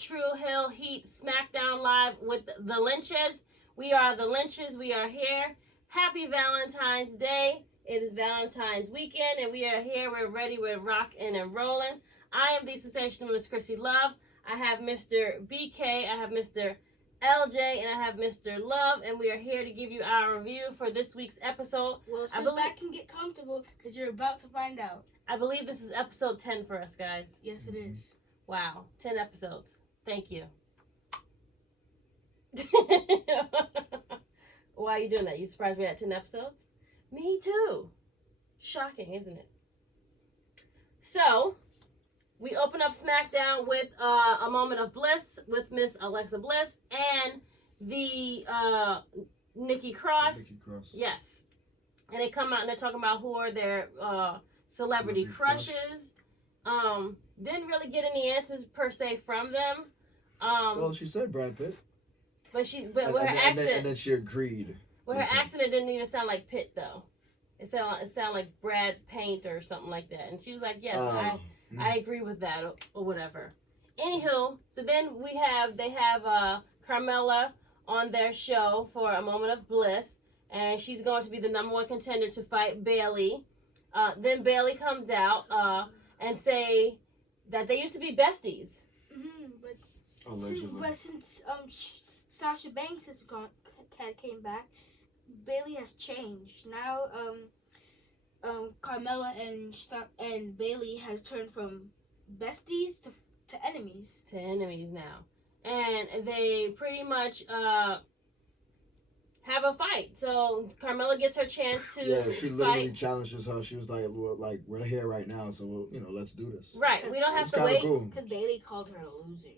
True Hill Heat Smackdown Live with the Lynchs. We are the Lynchs. We are here. Happy Valentine's Day. It is Valentine's weekend, and we are here. We're ready. We're rocking and rolling. I am the sensational Miss Chrissy Love. I have Mr. BK. I have Mr. LJ, and I have Mr. Love, and we are here to give you our review for this week's episode. Well, sit back and get comfortable, because you're about to find out. I believe this is episode 10 for us, guys. Yes, it is. Wow, 10 episodes. Thank you. Why are you doing that? You surprised we had 10 episodes? Me too. Shocking, isn't it? So, we open up SmackDown with a moment of bliss with Miss Alexa Bliss and the Nikki Cross. Nikki Cross. Yes. And they come out and they're talking about who are their celebrity crushes. Didn't really get any answers per se from them. Well, she said Brad Pitt. But with her accent, and then she agreed. With her accent, it didn't even sound like Pitt though. It sounded like Brad Paint or something like that. And she was like, "Yes, I agree with that," or whatever. Anywho, so then they have Carmella on their show for a moment of bliss, and she's going to be the #1 contender to fight Bayley. Then Bayley comes out and say that they used to be besties. But since Sasha Banks came back, Bayley has changed. Now Carmella and Bayley has turned from besties to enemies. To enemies now. And they pretty much have a fight. So Carmella gets her chance to she literally challenges her. She was like, we're here right now, so let's do this. Right. We don't have to wait. Because Bayley called her a loser.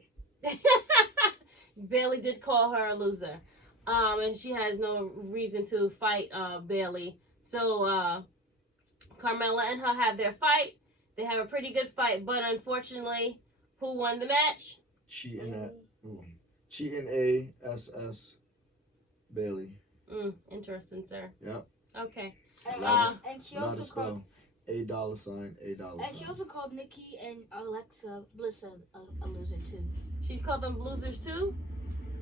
Bayley did call her a loser. And she has no reason to fight Bayley. So Carmella and her have their fight. They have a pretty good fight, but unfortunately, who won the match? Cheating ASS Bayley. Interesting, sir. Yep. Okay. And she also called $A. And she also called Nikki and Alexa Bliss a loser too. She's called them losers too?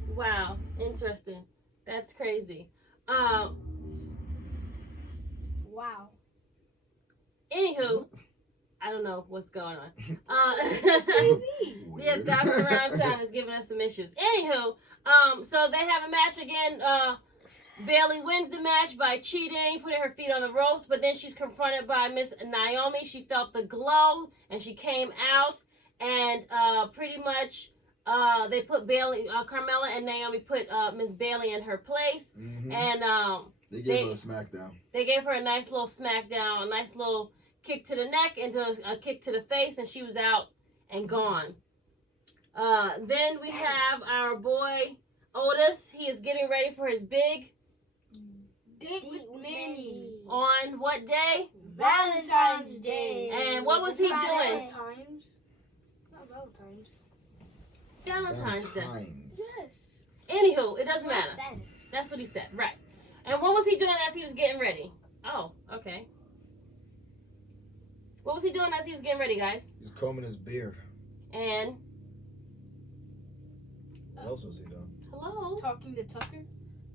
Wow, interesting. That's crazy. Wow. Anywho, I don't know what's going on. TV. Yeah, that surround sound is giving us some issues. Anywho, so they have a match again. Bayley wins the match by cheating, putting her feet on the ropes, but then she's confronted by Miss Naomi. She felt the glow, and she came out, and pretty much they put Bayley, Carmella and Naomi put Miss Bayley in her place, and they gave her a smackdown. They gave her a nice little smackdown, a nice little kick to the neck and a kick to the face, and she was out and gone. Then we have our boy Otis. He is getting ready for his big date with Mandy. On what day? Valentine's Day. And what was he doing? Valentine's. Not Valentine's. It's Valentine's Day. Yes. Anywho, it doesn't matter. That's what he said. Right. And what was he doing as he was getting ready? Oh, okay. What was he doing as he was getting ready, guys? He's combing his beard. And? What else was he doing? Hello? Talking to Tucker.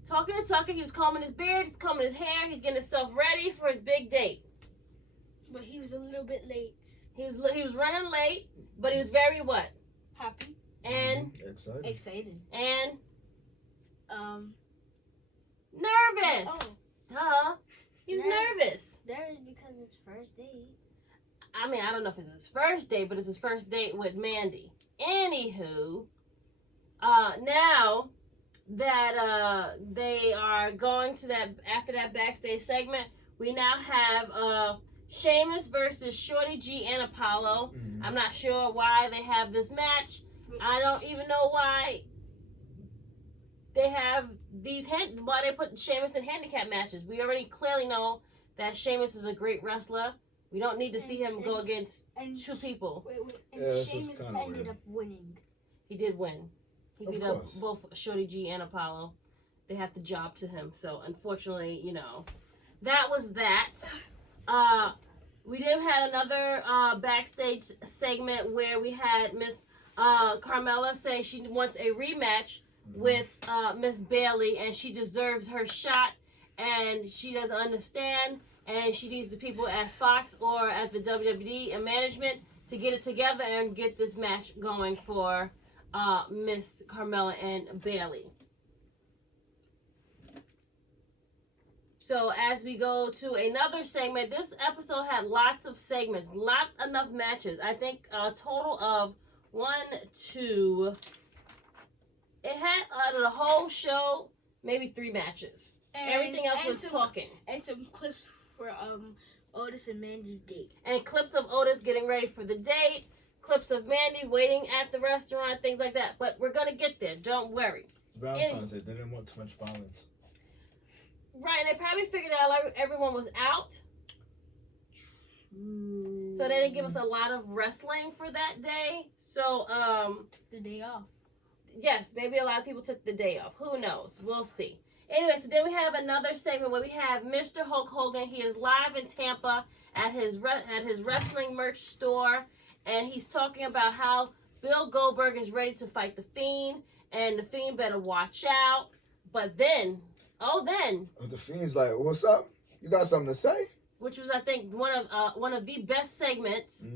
Talking to Tucker. He was combing his beard. He's combing his hair. He's getting himself ready for his big date. But he was a little bit late. He was running late, but he was very what? Happy. And? Excited. And? Nervous. Oh. Duh. He was nervous. Nervous because it's first date. I mean, I don't know if it's his first date, but it's his first date with Mandy. Anywho, now that they are going to that, after that backstage segment, we now have Sheamus versus Shorty G and Apollo. I'm not sure why they have this match. I don't even know why they have why they put Sheamus in handicap matches. We already clearly know that Sheamus is a great wrestler. We don't need to see him go against two people. And Sheamus ended up winning. He did win. He beat up both Shorty G and Apollo. They have the job to him. So, unfortunately, that was that. We did have another backstage segment where we had Miss Carmella says she wants a rematch with Miss Bailey, and she deserves her shot, and she doesn't understand, and she needs the people at Fox or at the WWE and management to get it together and get this match going for Miss Carmella and Bailey. So as we go to another segment, this episode had lots of segments, not enough matches. I think a total of 1, 2. It had out of the whole show maybe 3 matches. Everything else was talking. And some clips for Otis and Mandy's date. And clips of Otis getting ready for the date. Clips of Mandy waiting at the restaurant, things like that. But we're gonna get there. Don't worry. Valentine's Day. They didn't want too much violence. Right, and they probably figured out everyone was out. So they didn't give us a lot of wrestling for that day. So, The day off. yes, maybe a lot of people took the day off. Who knows? We'll see. Anyway, so then we have another segment where we have Mr. Hulk Hogan. He is live in Tampa at his wrestling merch store, and he's talking about how Bill Goldberg is ready to fight the Fiend, and the Fiend better watch out. But then, The Fiend's like, "What's up? You got something to say?" which was I think one of the best segments,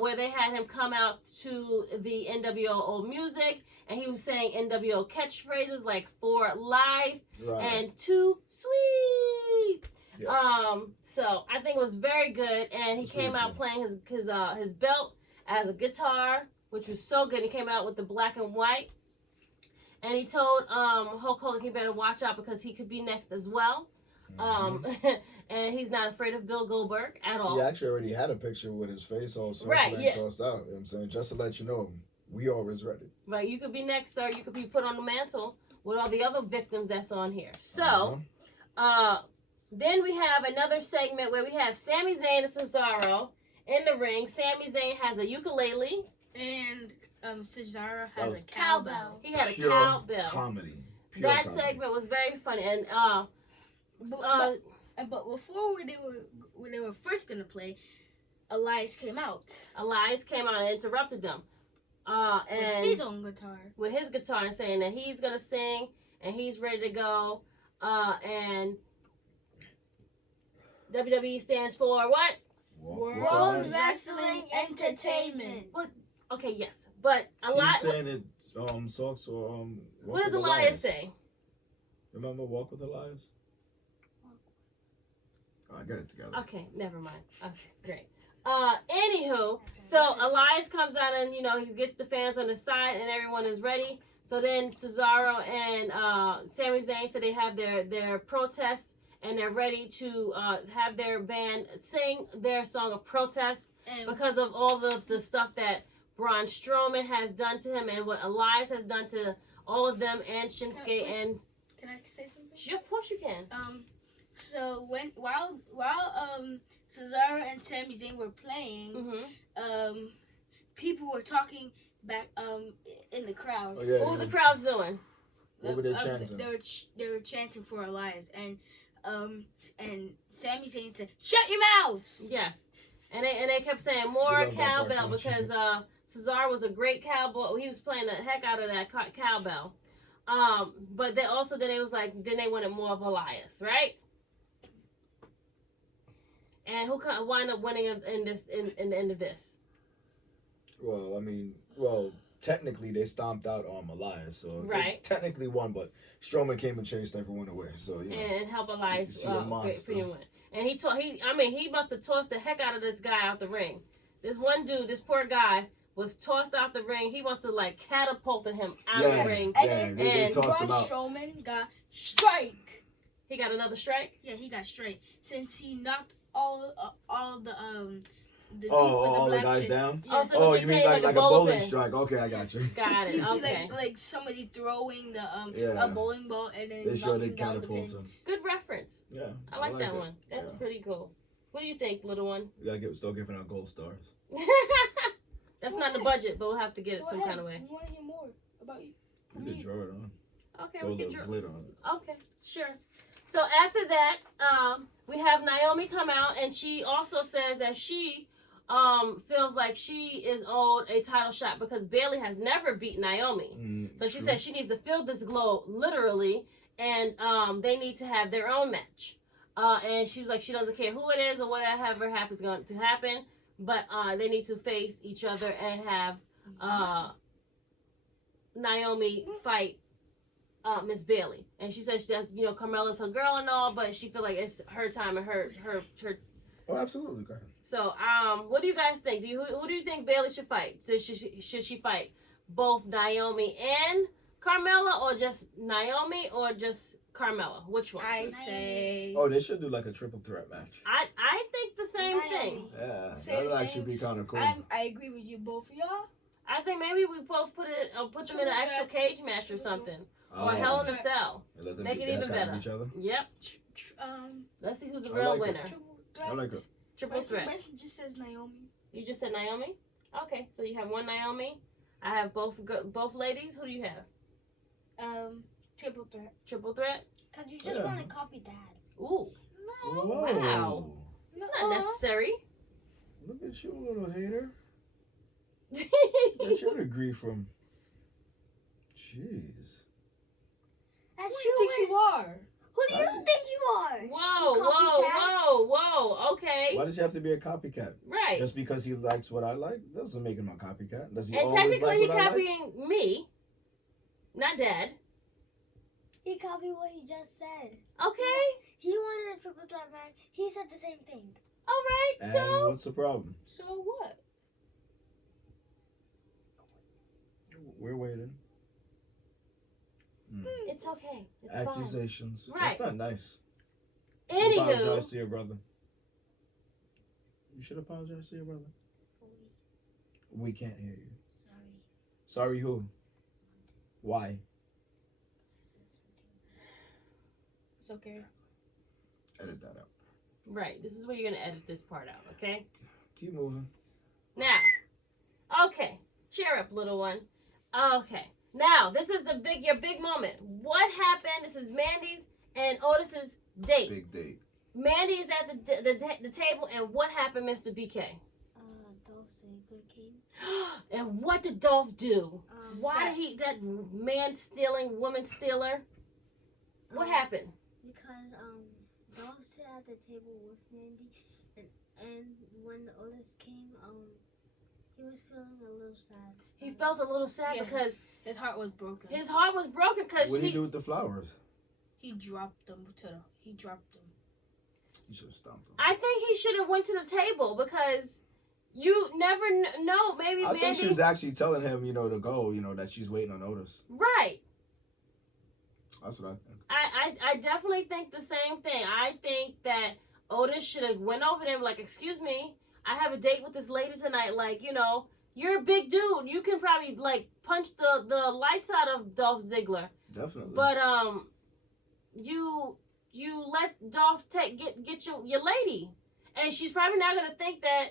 where they had him come out to the NWO old music, and he was saying NWO catchphrases like "for life" and "too sweet." Yeah. So I think it was very good, and he came out playing his belt as a guitar, which was so good. He came out with the black and white, and he told Hulk Hogan he better watch out because he could be next as well. And he's not afraid of Bill Goldberg at all. He actually already had a picture with his face all circled and crossed out. You know what I'm saying? Just to let you know, we always ready. Right, you could be next, sir. You could be put on the mantle with all the other victims that's on here. So, then we have another segment where we have Sami Zayn and Cesaro in the ring. Sami Zayn has a ukulele. And Cesaro has a cowbell. He had a Pure cowbell. comedy. Pure That comedy. segment was very funny. And but before when they were first gonna play, Elias came out. Elias came out and interrupted them. And with his own guitar. With his guitar, and saying that he's gonna sing and he's ready to go. And WWE stands for what? World Wrestling Entertainment. Okay, yes, but He's saying it's songs for what does Elias say? Remember Walk with Elias? I got it together. Okay, never mind. Okay, great. Anywho, so Elias comes out and he gets the fans on the side and everyone is ready. So then Cesaro and Sami Zayn said they have their protests and they're ready to have their band sing their song of protest because of all of the stuff that Braun Strowman has done to him and what Elias has done to all of them and Shinsuke and. Can I say something? Sure, of course you can. So while Cesaro and Sami Zayn were playing, people were talking back in the crowd. Oh, yeah, what was the crowd doing? What were they chanting? They were chanting for Elias, and Sami Zayn said, "Shut your mouth!" Yes, and they kept saying more cowbell because Cesaro was a great cowboy. He was playing the heck out of that cowbell. But they also then they wanted more of Elias, right? And who wind up winning in the end of this? Well, I mean, technically they stomped out Elias, so they technically won, but Strowman came and chased everyone away, so and help Elias win. And he must have tossed the heck out of this guy out the ring. This one dude, this poor guy, was tossed out the ring. He must have catapulted him out of the ring. And they tossed him out. Strowman got strike. He got another strike? Yeah, he got strike since he knocked all the guys down? Yeah. Oh, you mean like a bowling strike. Okay, I got you. Got it, okay. like somebody throwing a bowling ball and then they sure did catapult him. Good reference. Yeah. I like that one. That's pretty cool. What do you think, little one? We gotta start giving out gold stars. That's not in the budget, but we'll have to get it some kind of way. We want to hear more about you. You can draw it on. Okay, Throw we a can little draw. glitter on it. Okay, sure. So after that, we have Naomi come out, and she also says that she feels like she is owed a title shot because Bayley has never beat Naomi. So she said she needs to fill this glow literally, and they need to have their own match. And she's like, she doesn't care who it is or whatever happens going to happen, but they need to face each other and have Naomi fight Miss Bayley. And she says that Carmella's her girl and all, but she feel like it's her time and her. Oh, absolutely. Go ahead. So, what do you guys think? Who do you think Bayley should fight? So should she fight both Naomi and Carmella, or just Naomi, or just Carmella? Which one? I say. Oh, they should do like a triple threat match. I think the same thing. Yeah, that would actually be kind of cool. I agree with you both of y'all. I think maybe we both put them in an actual cage match or something, or Hell in a Cell. Make it even better. Each other. Yep. Let's see who's the real winner. I like it. Triple threat. Just says Naomi. You just said Naomi? Okay, so you have one Naomi. I have both ladies. Who do you have? Triple threat. Triple threat? Because you just want to copy Dad. Ooh. No. Wow. It's not necessary. Look at you, little hater. Get your degree from. Jeez. That's Who do you think you are? Who do you think you are? Whoa. Okay. Why does he have to be a copycat? Right. Just because he likes what I like doesn't make him a copycat. Does he And always technically, like he's what I like? copying me, not Dad. He copied what he just said. Okay. He wanted a triple threat match. He said the same thing. All right. And So what's the problem? So what? We're waiting. it's okay. It's Accusations. Right. That's not nice. So fine. apologize Anywho, to your brother. You should apologize to your brother. We can't hear you. Sorry. Sorry who? Why? It's okay. Edit that out. right. This is where you're gonna edit this part out. Okay. Keep moving. Now, okay. Cheer up, little one. Okay. Now, this is your big moment. What happened? This is Mandy's and Otis's date. Big date. Mandy is at the table, and what happened, Mr. BK? Dolph Ziggler came. And what did Dolph do? Why Seth. did he, that man-stealing, woman-stealer? What happened? Because Dolph sat at the table with Mandy, and when Otis came, he was feeling a little sad. He felt a little sad Yeah. because His heart was broken. his heart was broken because What did he do with the flowers? He dropped them He dropped them. You should have stomped him. I think he should have went to the table because you never know. Maybe I Mandy. think she was actually telling him, to go, that she's waiting on Otis. Right. That's what I think. I definitely think the same thing. I think that Otis should have went over there and like, excuse me, I have a date with this lady tonight. Like, you're a big dude. You can probably like punch the lights out of Dolph Ziggler. Definitely. But you let Dolph get your lady, and she's probably not gonna think that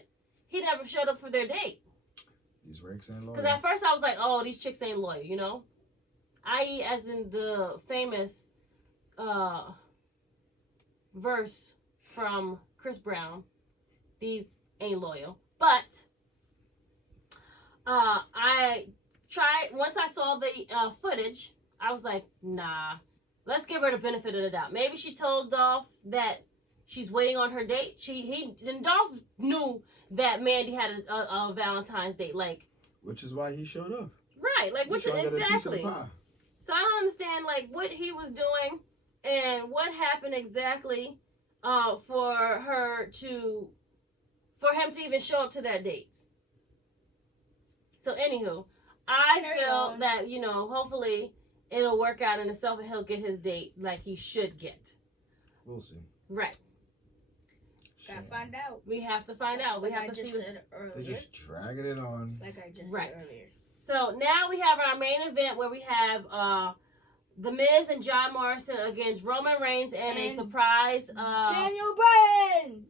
he never showed up for their date. These rakes ain't loyal. Because at first I was like, oh, these chicks ain't loyal, I.e. as in the famous verse from Chris Brown, these ain't loyal. But I tried, once I saw the footage, I was like, nah, let's give her the benefit of the doubt. Maybe she told Dolph that she's waiting on her date. Then Dolph knew that Mandy had a Valentine's date, like. Which is why he showed up. Right, like, which is Trying to get a piece of the exactly. pie. So I don't understand, like, what he was doing and what happened exactly for him to even show up to that date. So, anywho, I feel that, hopefully it'll work out in itself and he'll get his date like he should get. We'll see. Right. Gotta find out. We have to find out. We Like have I to just see. said earlier. They're just dragging it on. Like I just Right. said earlier. So now we have our main event where we have The Miz and John Morrison against Roman Reigns and a And surprise. Daniel Bryan.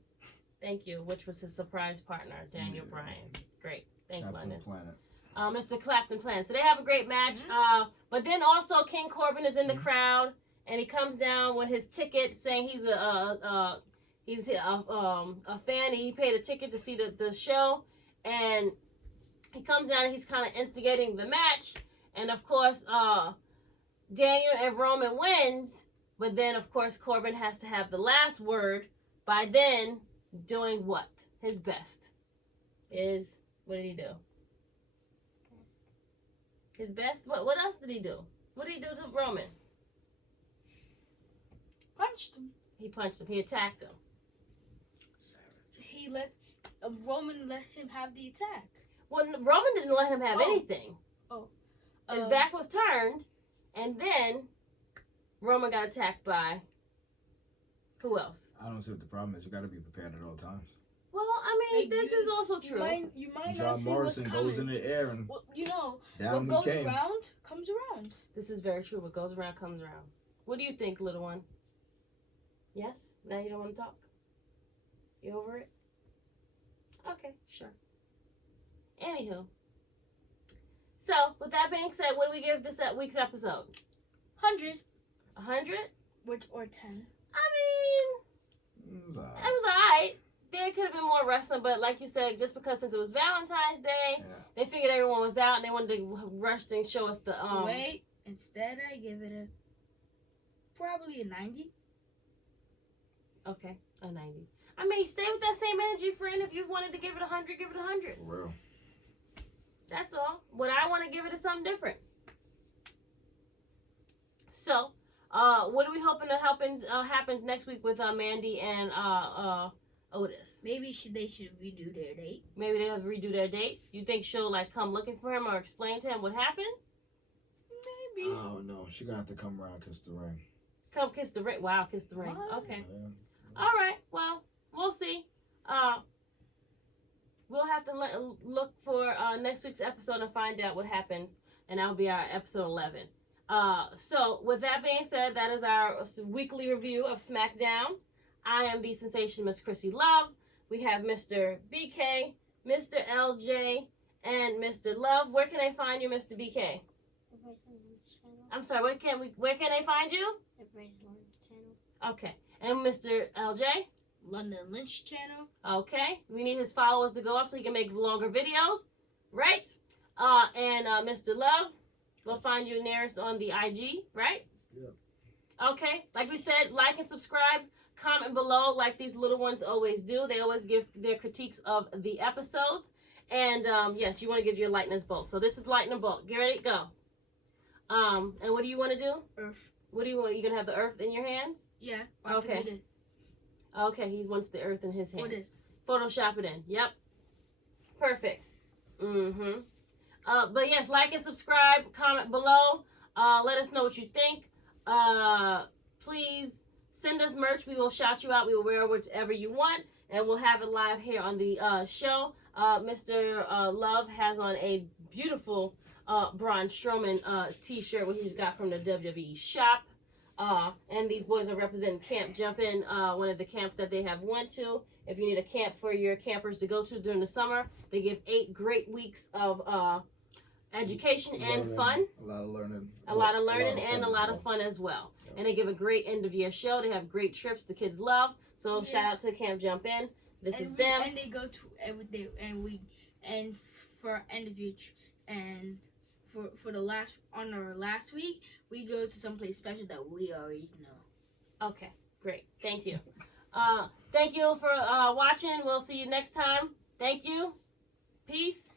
Thank you, which was his surprise partner, Daniel Bryan. Great. Thanks, Captain London. Planet. Mr. Clapton Planet. So they have a great match. But then also King Corbin is in the crowd, and he comes down with his ticket saying he's He's a fan. He paid a ticket to see the show, and he comes down and he's kind of instigating the match. And of course, Daniel and Roman wins, but then of course Corbin has to have the last word by then doing what? His best. What did he do? His best? What else did he do? What did he do to Roman? Punched him. He punched him. He attacked him. He let Roman let him have the attack. Well, Roman didn't let him have anything. His back was turned, and then Roman got attacked by who else? I don't see what the problem is. You got to be prepared at all times. Well, I mean, this is also true. You might not John see Morrison what's coming. goes in the air and Well, down what he goes came. around comes around. This is very true. What goes around comes around. What do you think, little one? Yes? Now you don't want to talk? You over it? Okay, sure. Anywho. So, with that being said, what do we give this week's episode? 100. 100? Or 10. I mean, It was all it right. was alright. There could have been more wrestling, but like you said, just because since it was Valentine's Day, Yeah. they figured everyone was out and they wanted to rush and show us the Wait, instead I give it probably a 90. Okay, a 90. I mean, stay with that same energy, friend. If you wanted to give it 100, give it 100. For real. That's all. What I want to give it is something different. So, what are we hoping to happens next week with Mandy and Otis? Maybe they should redo their date. Maybe they'll redo their date. You think she'll like come looking for him or explain to him what happened? Maybe. Oh no, she gonna have to come around, kiss the ring. Come kiss the ring. Wow, kiss the ring. What? Okay. Yeah. All right. Well, we'll see. We'll have to look for next week's episode and find out what happens, and that'll be our episode 11. So, with that being said, that is our weekly review of SmackDown. I am the sensation Miss Chrissy Love. We have Mr. BK, Mr. LJ, and Mr. Love. Where can they find you, Mr. BK? The Bryce Lynch channel. I'm sorry. Where can they find you? The Bryce Lynch channel. Okay. And Mr. LJ? London Lynch channel. Okay. We need his followers to go up so he can make longer videos. Right? And Mr. Love, we'll find you nearest on the IG, right? Yep. Okay. Like we said, like and subscribe. Comment below like these little ones always do. They always give their critiques of the episodes. And yes, you want to give your lightning bolt. So this is lightning bolt. Get ready, go. And what do you want to do? Earth. What do you want? You gonna have the earth in your hands? Yeah. Okay. Okay, he wants the earth in his hands. What is? Photoshop it in. Yep. Perfect. Mm-hmm. But yes, like and subscribe. Comment below. Let us know what you think. Please send us merch. We will shout you out. We will wear whatever you want. And we'll have it live here on the show. Mr. Love has on a beautiful Braun Strowman t-shirt, which he's got from the WWE shop. And these boys are representing Camp Jump In, one of the camps that they have went to. If you need a camp for your campers to go to during the summer, they give 8 great weeks of education and fun. A lot of learning. A lot of learning fun and a as lot well. of fun as well. Yeah. And they give a great end of year show. They have great trips the kids love. So Yeah. shout out to Camp Jump In. This is And them. And they go to every day, and for end of year, and for the last on our last week, we go to someplace special that we already know. Okay, great. Thank you. Thank you for watching. We'll see you next time. Thank you. Peace.